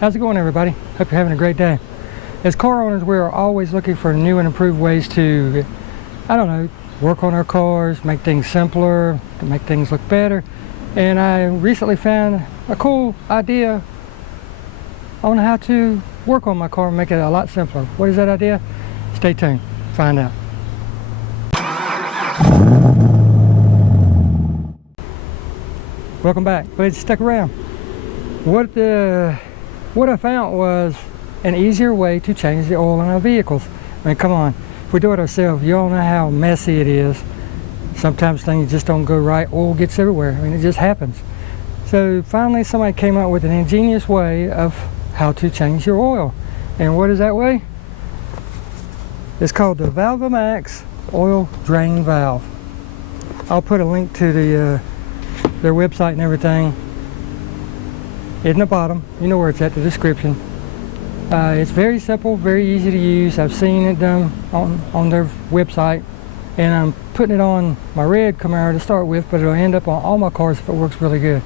How's it going, everybody? Hope you're having a great day. As car owners, we are always looking for new and improved ways to, work on our cars, make things simpler, to make things look better. And I recently found a cool idea on how to work on my car and make it a lot simpler. What is that idea? Stay tuned, find out. Welcome back. Glad you stuck around. What I found was an easier way to change the oil in our vehicles. I mean, come on, if we do it ourselves, you all know how messy it is. Sometimes things just don't go right, oil gets everywhere. I mean, it just happens. So finally somebody came up with an ingenious way of how to change your oil. And what is that way? It's called the Valvomax Oil Drain Valve. I'll put a link to their website and everything in the bottom. You know where it's at, the description. It's very simple, very easy to use. I've seen it done on their website, and I'm putting it on my red Camaro to start with, but it'll end up on all my cars if it works really good,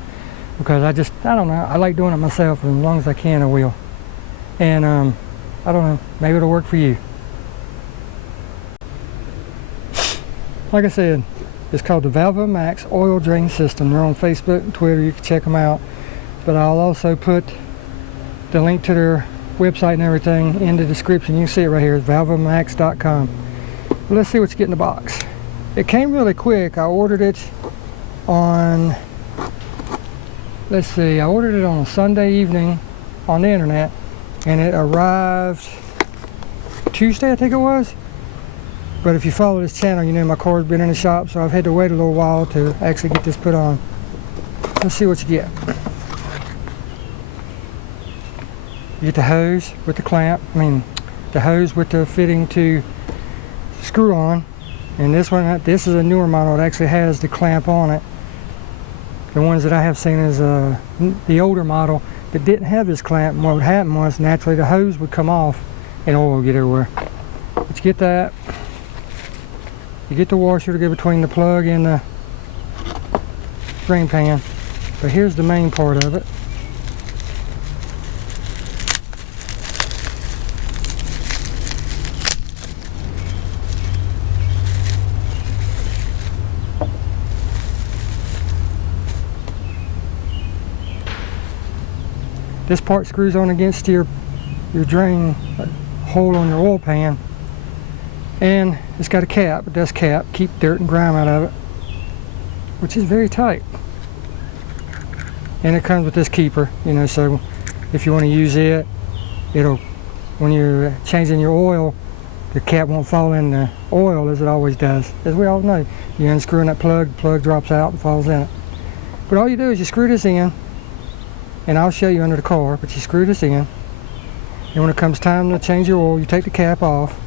because I don't know, I like doing it myself, and as long as I can I will. And I don't know, maybe it'll work for you. Like I said, it's called the Valvomax Oil Drain System. They're on Facebook and Twitter, you can check them out. But I'll also put the link to their website and everything in the description. You can see it right here, valvomax.com. Let's see what you get in the box. It came really quick. I ordered it on, I ordered it on a Sunday evening on the internet, and it arrived Tuesday, I think it was. But if you follow this channel, you know my car's been in the shop, so I've had to wait a little while to actually get this put on. Let's see what you get. You get the hose with the clamp, the hose with the fitting to screw on. And this is a newer model. It actually has the clamp on it. The ones that I have seen is the older model that didn't have this clamp. And what would happen was naturally the hose would come off and oil would get everywhere. But you get that. You get the washer to go between the plug and the drain pan. But here's the main part of it. This part screws on against your drain hole on your oil pan, and it's got a cap, a dust cap, keep dirt and grime out of it, which is very tight. And it comes with this keeper, so if you want to use it, when you're changing your oil, the cap won't fall in the oil as it always does. As we all know, you unscrew that plug, the plug drops out and falls in it. But all you do is you screw this in, and I'll show you under the car, but you screw this in, and when it comes time to change your oil, you take the cap off,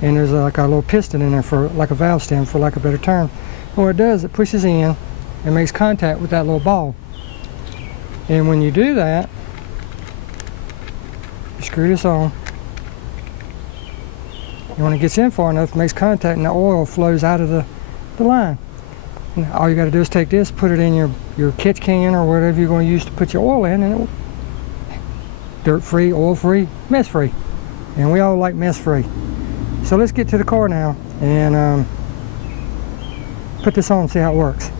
and there's like a little piston in there for like a valve stem, for lack of a better term. And what it does, it pushes in and makes contact with that little ball. And when you do that, you screw this on, and when it gets in far enough, it makes contact and the oil flows out of the line. And all you got to do is take this, put it in your catch can or whatever you're going to use to put your oil in, and it will dirt-free, oil-free, mess-free. And we all like mess-free. So let's get to the car now and put this on and see how it works.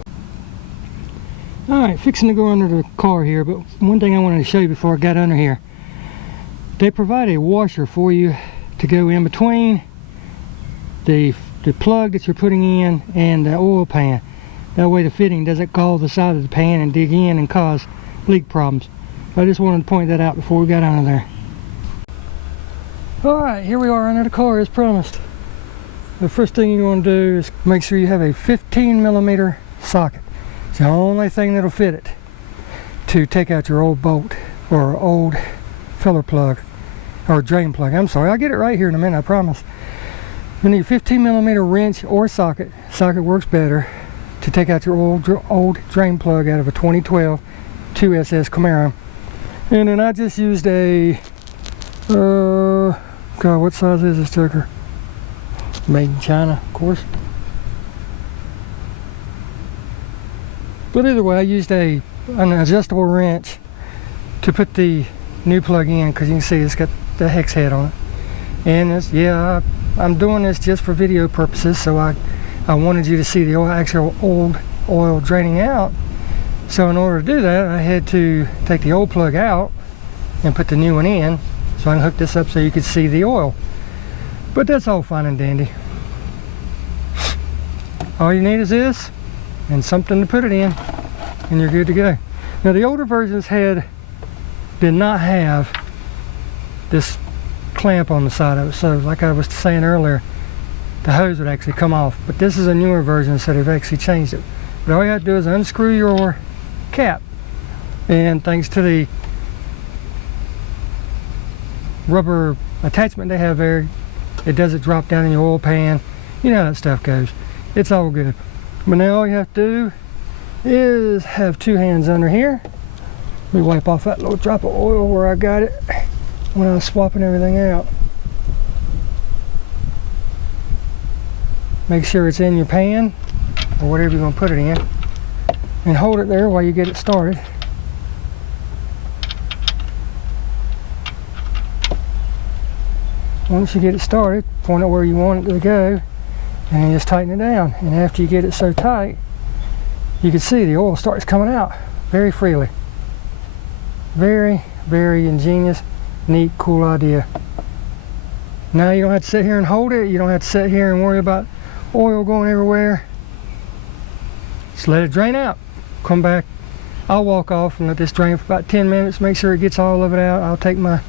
Alright, fixing to go under the car here, but one thing I wanted to show you before I got under here. They provide a washer for you to go in between the plug that you're putting in and the oil pan. That way the fitting doesn't gall the side of the pan and dig in and cause leak problems. I just wanted to point that out before we got under there. Alright, here we are under the car as promised. The first thing you want to do is make sure you have a 15mm socket. It's the only thing that'll fit it to take out your old bolt or old filler plug or drain plug. I'm sorry, I'll get it right here in a minute, I promise. You need a 15mm wrench or socket. Socket works better to take out your old drain plug out of a 2012 2SS Camaro. And then I just used a, God, what size is this sucker? Made in China, of course. But either way, I used an adjustable wrench to put the new plug in, because you can see it's got the hex head on it. And it's, yeah, I'm doing this just for video purposes, so I wanted you to see the actual old oil draining out. So in order to do that, I had to take the old plug out and put the new one in, so I can hook this up so you could see the oil. But that's all fine and dandy. All you need is this and something to put it in, and you're good to go. Now the older versions did not have this clamp on the side of it, so like I was saying earlier, the hose would actually come off. But this is a newer version, so they've actually changed it. But all you have to do is unscrew your cap, and thanks to the rubber attachment they have there, it doesn't drop down in your oil pan. You know how that stuff goes. It's all good. But now all you have to do is have two hands under here. Let me wipe off that little drop of oil where I got it when I was swapping everything out. Make sure it's in your pan or whatever you're going to put it in, and hold it there while you get it started. Once you get it started, point it where you want it to go, and then just tighten it down. And after you get it so tight, you can see the oil starts coming out very freely. Very, very ingenious, neat, cool idea. Now you don't have to sit here and hold it. You don't have to sit here and worry about oil going everywhere. Just let it drain out. Come back. I'll walk off and let this drain for about 10 minutes, make sure it gets all of it out. I'll take my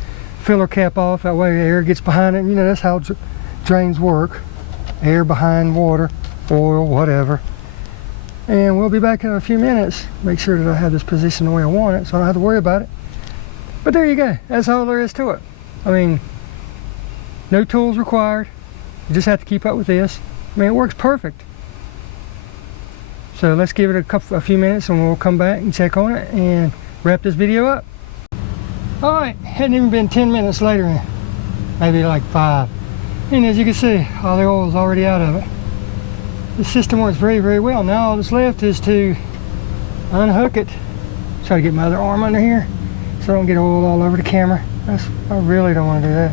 filler cap off, that way air gets behind it. You know, that's how drains work. Air behind water, oil, whatever. And we'll be back in a few minutes. Make sure that I have this position the way I want it, so I don't have to worry about it. But there you go. That's all there is to it. I mean, no tools required. You just have to keep up with this. I mean, it works perfect. So let's give it a few minutes and we'll come back and check on it and wrap this video up. Alright, hadn't even been 10 minutes later, maybe like 5. And as you can see, all the oil is already out of it. The system works very, very well. Now all that's left is to unhook it. Try to get my other arm under here so I don't get oil all over the camera. I really don't want to do that.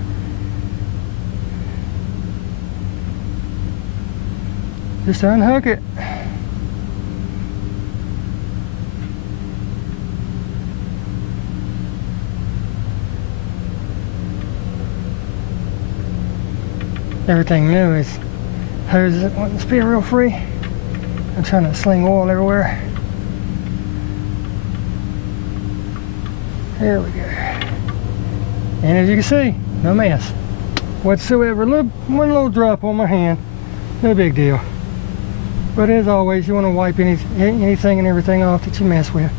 Just unhook it. Everything new is hoses that want to spin real free. I'm trying to sling oil everywhere. There we go. And as you can see, no mess whatsoever. One little drop on my hand, no big deal. But as always, you want to wipe anything and everything off that you mess with.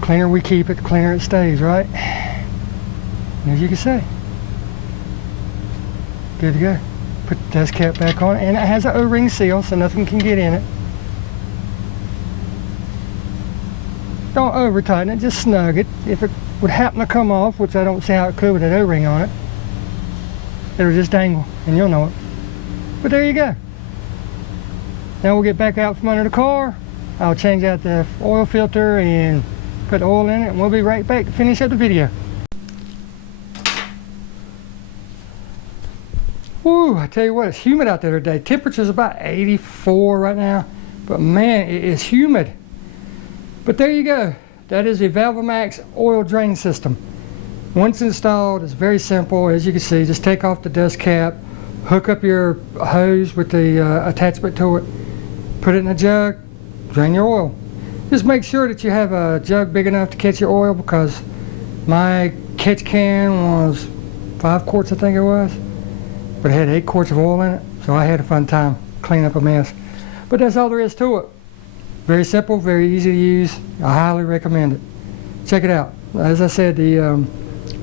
Cleaner we keep it, the cleaner it stays, right? And as you can see, good to go. Put the dust cap back on, and it has an O-ring seal so nothing can get in it. Don't over tighten it, just snug it. If it would happen to come off, which I don't see how it could with an O-ring on it, it'll just dangle and you'll know it. But there you go. Now we'll get back out from under the car. I'll change out the oil filter and put oil in it, and we'll be right back to finish up the video. Woo, I tell you what, it's humid out there today. Temperature's about 84 right now, but man, it is humid. But there you go. That is the Valvomax oil drain system. Once installed, it's very simple. As you can see, just take off the dust cap, hook up your hose with the attachment to it, put it in a jug, drain your oil. Just make sure that you have a jug big enough to catch your oil, because my catch can was 5 quarts, I think it was. But it had 8 quarts of oil in it, so I had a fun time cleaning up a mess. But that's all there is to it. Very simple, very easy to use. I highly recommend it. Check it out. As I said, the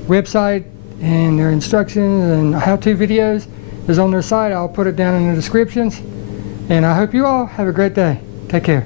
website and their instructions and how-to videos is on their site. I'll put it down in the descriptions. And I hope you all have a great day. Take care.